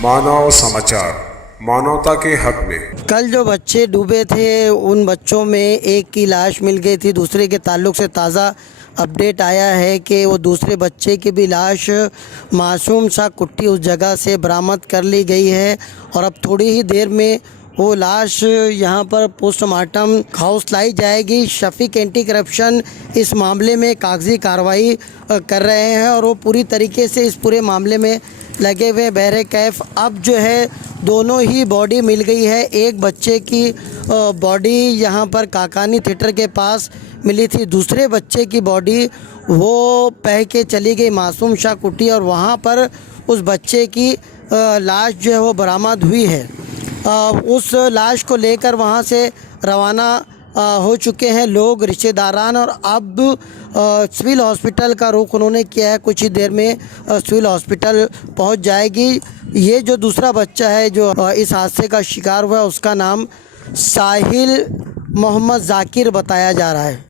मानव समाचार, मानवता के हक में। कल जो बच्चे डूबे थे उन बच्चों में एक की लाश मिल गई थी। दूसरे के ताल्लुक से ताज़ा अपडेट आया है कि वो दूसरे बच्चे की भी लाश मासूम सा कुट्टी उस जगह से बरामद कर ली गई है और अब थोड़ी ही देर में वो लाश यहाँ पर पोस्टमार्टम हाउस लाई जाएगी। शफीक एंटी करप्शन इस मामले में कागजी कार्रवाई कर रहे हैं और वो पूरी तरीके से इस पूरे मामले में लगे हुए बहरे कैफ। अब जो है दोनों ही बॉडी मिल गई है। एक बच्चे की बॉडी यहाँ पर काकानी थिएटर के पास मिली थी, दूसरे बच्चे की बॉडी वो बह के चली गई मासूम शाह कुट्टी और वहाँ पर उस बच्चे की लाश जो है वो बरामद हुई है। उस लाश को लेकर वहाँ से रवाना हो चुके हैं लोग, रिश्तेदारान, और अब सिविल हॉस्पिटल का रुख उन्होंने किया है। कुछ ही देर में सिविल हॉस्पिटल पहुंच जाएगी। ये जो दूसरा बच्चा है जो इस हादसे का शिकार हुआ, उसका नाम साहिल मोहम्मद जाकिर बताया जा रहा है।